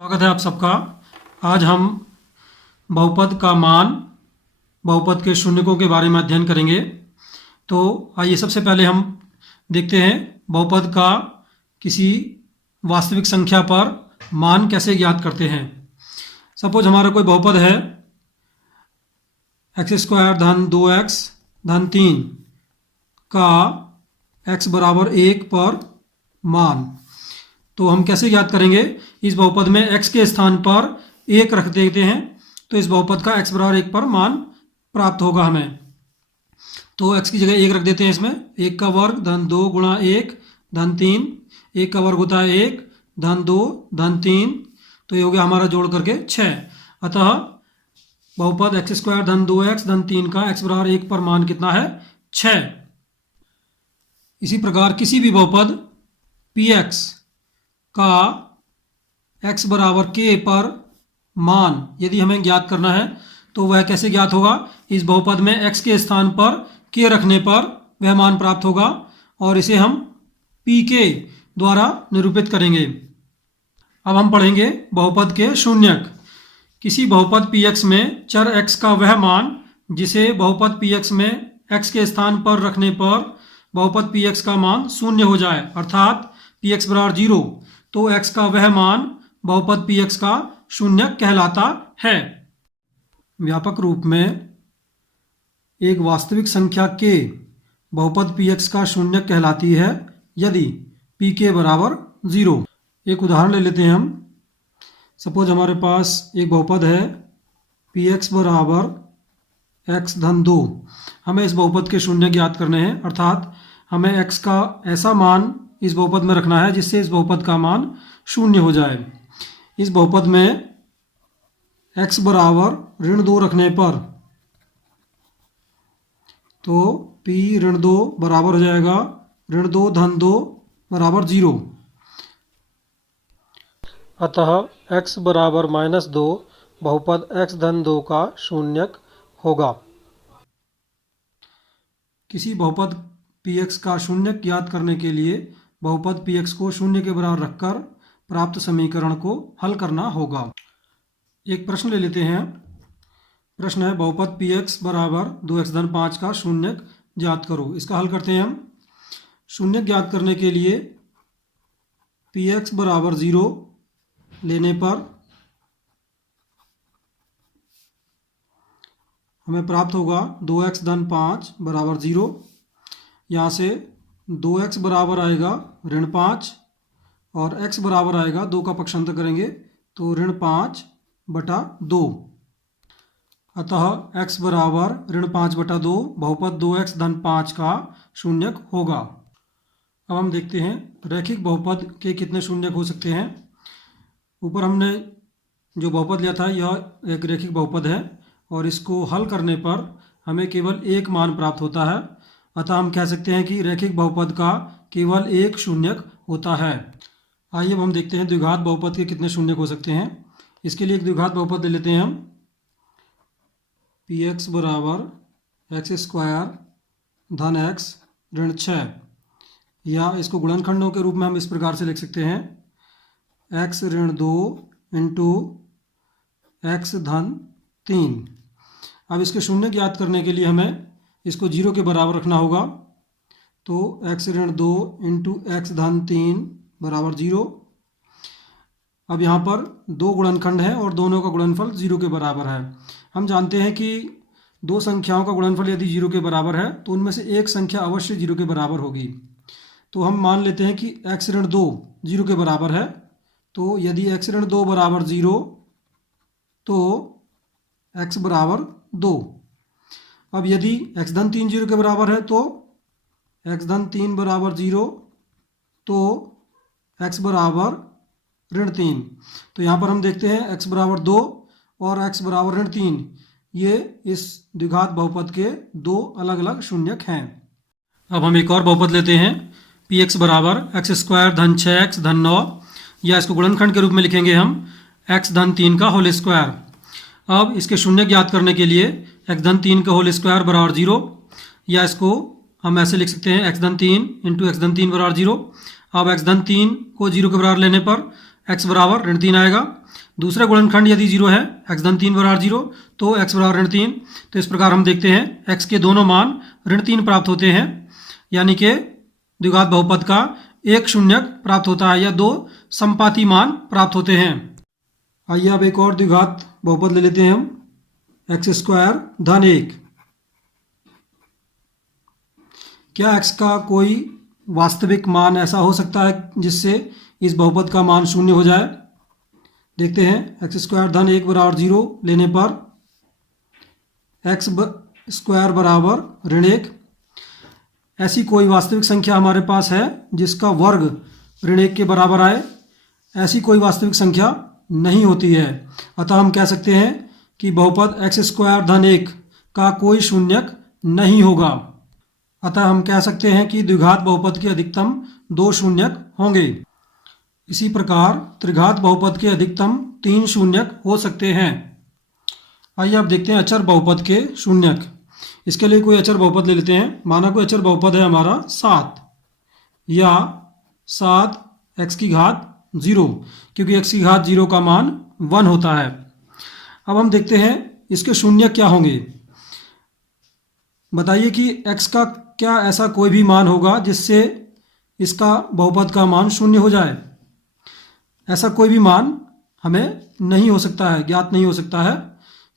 स्वागत है आप सबका। आज हम बहुपद का मान, बहुपद के शून्यकों के बारे में अध्ययन करेंगे। तो आइए सबसे पहले हम देखते हैं बहुपद का किसी वास्तविक संख्या पर मान कैसे ज्ञात करते हैं। सपोज हमारा कोई बहुपद है x² धन 2x धन 3 का x बराबर 1 पर मान। तो हम कैसे ज्ञात करेंगे? इस बहुपद में x के स्थान पर 1 रख देते हैं तो इस बहुपद का x बराबर 1 पर मान प्राप्त होगा हमें। तो x की जगह 1 रख देते हैं। इसमें 1 का वर्ग धन 2 गुणा 1 धन 3, 1 का वर्ग होता है 1 धन 2 धन 3, तो ये हो गया हमारा जोड़ करके 6। अतः बहुपद x² धन 2x धन 3 का x बराबर 1 पर मान कितना है? 6। इसी प्रकार किसी भी बहुपद px का x बराबर k पर मान यदि हमें ज्ञात करना है तो वह कैसे ज्ञात होगा? इस बहुपद में x के स्थान पर k रखने पर वह मान प्राप्त होगा और इसे हम pk द्वारा निरूपित करेंगे। अब हम पढ़ेंगे बहुपद के शून्यक। किसी बहुपद px में चर x का वह मान जिसे बहुपद px में x के स्थान पर रखने पर बहुपद px का मान शून्य हो जाए, अर्थात px बराबर 0, तो x का वह मान बहुपद px का शून्यक कहलाता है। व्यापक रूप में एक वास्तविक संख्या k बहुपद px का शून्यक कहलाती है यदि pk बराबर 0। एक उदाहरण ले लेते हैं हम। सपोज हमारे पास एक बहुपद है px बराबर x धन 2। हमें इस बहुपद के शून्य ज्ञात करने हैं, अर्थात हमें x का ऐसा मान इस बहुपद में रखना है जिससे इस बहुपद का मान शून्य हो जाए। इस बहुपद में x बराबर -2 रखने पर तो p -2 बराबर हो जाएगा -2 धन 2 बराबर 0। अतः x बराबर -2 बहुपद x धन 2 का शून्यक होगा। किसी बहुपद px का शून्यक ज्ञात करने के लिए बहुपद px को शून्य के बराबर रखकर प्राप्त समीकरण को हल करना होगा। एक प्रश्न ले लेते हैं। प्रश्न है बहुपद px बराबर 2x धन 5 का शून्यक ज्ञात करो। इसका हल करते हैं हम। शून्यक ज्ञात करने के लिए px बराबर 0 लेने पर हमें प्राप्त होगा 2x धन 5 बराबर 0। यहाँ से 2x बराबर आएगा -5 और x बराबर आएगा 2 का पक्षांतर करेंगे तो -5/2। अतः x बराबर -5/2 बहुपद 2x धन 5 का शून्यक होगा। अब हम देखते हैं रैखिक बहुपद के कितने शून्यक हो सकते हैं। ऊपर हमने जो बहुपद लिया था यह एक रैखिक बहुपद है और इसको हल करने पर हमें केवल एक मान प्राप्त होता है। अतः हम कह सकते हैं कि रैखिक बहुपद का केवल एक शून्यक होता है। आइए अब हम देखते हैं द्विघात बहुपद के कितने शून्यक हो सकते हैं। इसके लिए एक द्विघात बहुपद ले लेते हैं हम। px बराबर x² धन x ऋण 6, या इसको गुणनखंडों के रूप में हम इस प्रकार से लिख सकते हैं x ऋण 2 इंटू x धन 3। अब इसके शून्य ज्ञात करने के लिए हमें इसको 0 के बराबर रखना होगा। तो x ऋण 2 इंटू x धन 3 बराबर 0। अब यहाँ पर दो गुणनखंड है और दोनों का गुणनफल 0 के बराबर है। हम जानते हैं कि दो संख्याओं का गुणनफल यदि 0 के बराबर है तो उनमें से एक संख्या अवश्य 0 के बराबर होगी। तो हम मान लेते हैं कि x ऋण 2 0 के बराबर है। तो यदि x ऋण 2 बराबर 0 तो x बराबर 2। अब यदि x धन 3 0 के बराबर है तो x धन 3 बराबर 0, तो x बराबर ऋण 3। तो यहाँ पर हम देखते हैं x बराबर 2 और x बराबर ऋण 3, ये इस द्विघात बहुपद के दो अलग अलग शून्यक हैं। अब हम एक और बहुपद लेते हैं px बराबर x² धन 6x धन 9, या इसको गुणनखंड के रूप में लिखेंगे हम x धन 3 का होल स्क्वायर। अब इसके शून्य ज्ञात करने के लिए x धन 3 का होल स्क्वायर बराबर 0, या इसको हम ऐसे लिख सकते हैं x धन 3 इंटू x धन 3 बराबर 0। अब x धन 3 को 0 के बराबर लेने पर x बराबर ऋण 3 आएगा। दूसरा गुणनखंड यदि 0 है, x धन 3 बराबर 0, तो x बराबर ऋण 3। तो इस प्रकार हम देखते हैं x के दोनों मान ऋण 3 प्राप्त होते हैं, यानी कि द्विघात बहुपद का एक शून्यक प्राप्त होता है या दो समपाती मान प्राप्त होते हैं। आइए अब एक और द्विघात बहुपद ले लेते हैं हम, x² धन 1। क्या x का कोई वास्तविक मान ऐसा हो सकता है जिससे इस बहुपद का मान शून्य हो जाए? देखते हैं, x² धन 1 बराबर 0 लेने पर x² बराबर ऋण 1। ऐसी कोई वास्तविक संख्या हमारे पास है जिसका वर्ग ऋण 1 के बराबर आए? ऐसी कोई वास्तविक संख्या नहीं होती है। अतः हम कह सकते हैं कि बहुपद x² धन 1 का कोई शून्यक नहीं होगा। अतः हम कह सकते हैं कि द्विघात बहुपद के अधिकतम 2 शून्यक होंगे। इसी प्रकार त्रिघात बहुपद के अधिकतम 3 शून्यक हो सकते हैं। आइए अब देखते हैं अचर बहुपद के शून्यक। इसके लिए कोई अचर बहुपद ले लेते हैं। माना कोई अचर बहुपद है हमारा 7 या 7 x की घात 0, क्योंकि x की घात 0 का मान 1 होता है। अब हम देखते हैं इसके शून्यक क्या होंगे। बताइए कि x का क्या ऐसा कोई भी मान होगा जिससे इसका बहुपद का मान शून्य हो जाए? ऐसा कोई भी मान हमें नहीं हो सकता है, ज्ञात नहीं हो सकता है,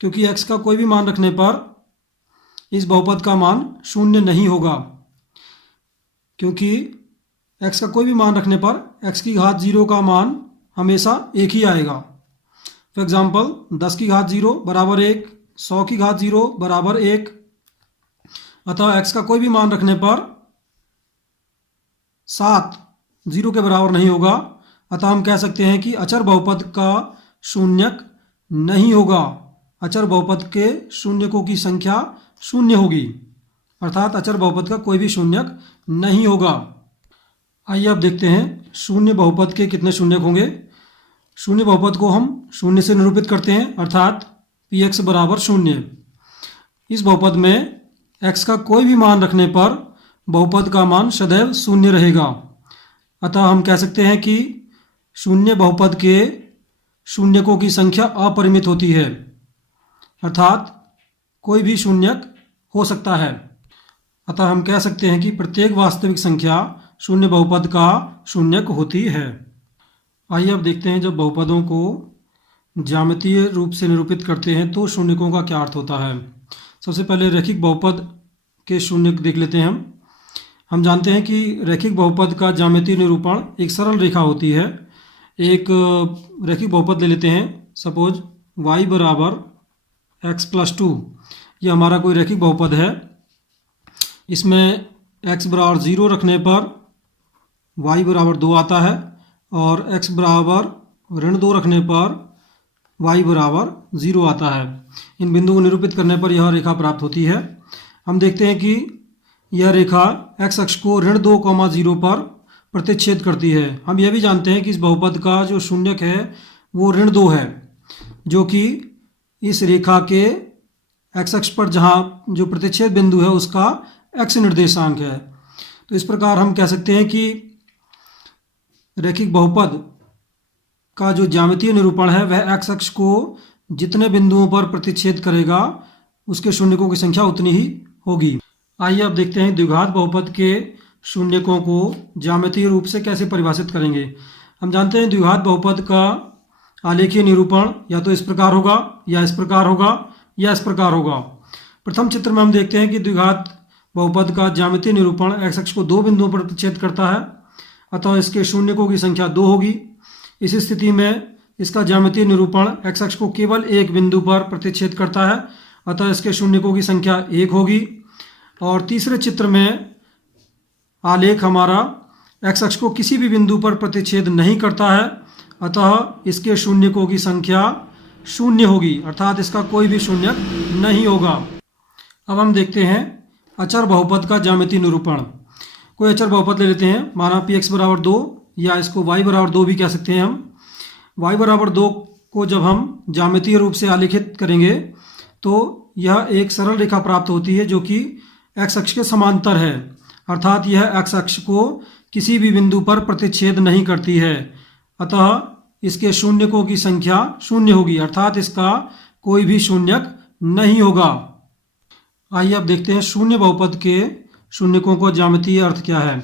क्योंकि x का कोई भी मान रखने पर इस बहुपद का मान शून्य नहीं होगा। क्योंकि x का कोई भी मान रखने पर x की घात 0 का मान हमेशा एक ही आएगा। फॉर एग्जाम्पल 10 की घात 0 बराबर 1, 100 की घात 0 बराबर 1। अतः x का कोई भी मान रखने पर 7 0 के बराबर नहीं होगा। अतः हम कह सकते हैं कि अचर बहुपद का शून्यक नहीं होगा। अचर बहुपद के शून्यकों की संख्या शून्य होगी, अर्थात अचर बहुपद का कोई भी शून्यक नहीं होगा। आइए अब देखते हैं शून्य बहुपद के कितने शून्यक होंगे। शून्य बहुपद को हम शून्य से निरूपित करते हैं, अर्थात px बराबर 0। इस बहुपद में x का कोई भी मान रखने पर बहुपद का मान सदैव शून्य रहेगा। अतः हम कह सकते हैं कि शून्य बहुपद के शून्यकों की संख्या अपरिमित होती है, अर्थात कोई भी शून्यक हो सकता है। अतः हम कह सकते हैं कि प्रत्येक वास्तविक संख्या शून्य बहुपद का शून्यक होती है। आइए अब देखते हैं जब बहुपदों को ज्यामितीय रूप से निरूपित करते हैं तो शून्यकों का क्या अर्थ होता है। सबसे पहले रैखिक बहुपद के शून्यक देख लेते हैं हम जानते हैं कि रैखिक बहुपद का ज्यामितीय निरूपण एक सरल रेखा होती है। एक रैखिक बहुपद ले लेते हैं, सपोज y बराबर x+2। यह हमारा कोई रैखिक बहुपद है। इसमें x बराबर 0 रखने पर y बराबर 2 आता है और x बराबर ऋण 2 रखने पर y बराबर 0 आता है। इन बिंदुओं को निरूपित करने पर यह रेखा प्राप्त होती है। हम देखते हैं कि यह रेखा x अक्ष को ऋण 2, 0 पर प्रतिच्छेद करती है। हम यह भी जानते हैं कि इस बहुपद का जो शून्यक है वो ऋण 2 है, जो कि इस रेखा के x अक्ष पर जहाँ जो प्रतिच्छेद बिंदु है उसका x निर्देशांक है। तो इस प्रकार हम कह सकते हैं कि रैखिक बहुपद का जो ज्यामितीय निरूपण है वह x अक्ष को जितने बिंदुओं पर प्रतिच्छेद करेगा उसके शून्यकों की संख्या उतनी ही होगी। आइए अब देखते हैं द्विघात बहुपद के शून्यकों को ज्यामितीय रूप से कैसे परिभाषित करेंगे। हम जानते हैं द्विघात बहुपद का आलेखीय निरूपण या तो इस प्रकार होगा या इस प्रकार होगा या इस प्रकार होगा। प्रथम चित्र में हम देखते हैं कि द्विघात बहुपद का ज्यामितीय निरूपण x अक्ष को 2 बिंदुओं पर प्रतिच्छेद करता है, अतः इसके शून्यकों की संख्या 2 होगी। इस स्थिति में इसका ज्यामितीय निरूपण x अक्ष को केवल एक बिंदु पर प्रतिच्छेद करता है, अतः इसके शून्यकों की संख्या 1 होगी। और तीसरे चित्र में आलेख हमारा x अक्ष को किसी भी बिंदु पर प्रतिच्छेद नहीं करता है, अतः इसके शून्यकों की संख्या 0 होगी, अर्थात इसका कोई भी शून्यक नहीं होगा। अब हम देखते हैं अचर बहुपद का ज्यामितीय निरूपण। कोई अचर बहुपद ले लेते हैं, माना px बराबर 2 या इसको y बराबर 2 भी कह सकते हैं हम। y बराबर 2 को जब हम ज्यामितीय रूप से आलेखित करेंगे तो यह एक सरल रेखा प्राप्त होती है जो कि x अक्ष के समांतर है, अर्थात यह x अक्ष को किसी भी बिंदु पर प्रतिच्छेद नहीं करती है। अतः इसके शून्यकों की संख्या शून्य होगी, अर्थात इसका कोई भी शून्यक नहीं होगा। आइए अब देखते हैं शून्य बहुपद के शून्यकों का ज्यामितीय अर्थ क्या है।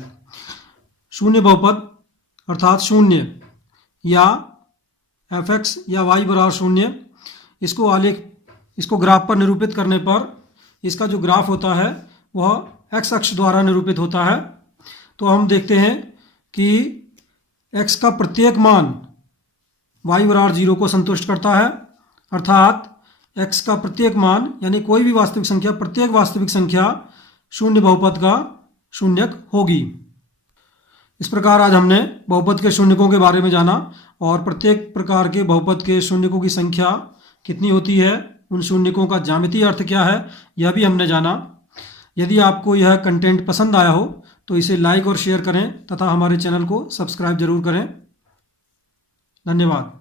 शून्य बहुपद अर्थात शून्य या f(x) या y बराबर शून्य, इसको ग्राफ पर निरूपित करने पर इसका जो ग्राफ होता है वह x अक्ष द्वारा निरूपित होता है। तो हम देखते हैं कि x का प्रत्येक मान y बराबर 0 को संतुष्ट करता है, अर्थात x का प्रत्येक मान यानी कोई भी वास्तविक संख्या, प्रत्येक वास्तविक संख्या शून्य बहुपद का शून्यक होगी। इस प्रकार आज हमने बहुपद के शून्यकों के बारे में जाना और प्रत्येक प्रकार के बहुपद के शून्यकों की संख्या कितनी होती है, उन शून्यकों का ज्यामितीय अर्थ क्या है, यह भी हमने जाना। यदि आपको यह कंटेंट पसंद आया हो तो इसे लाइक और शेयर करें तथा हमारे चैनल को सब्सक्राइब जरूर करें। धन्यवाद।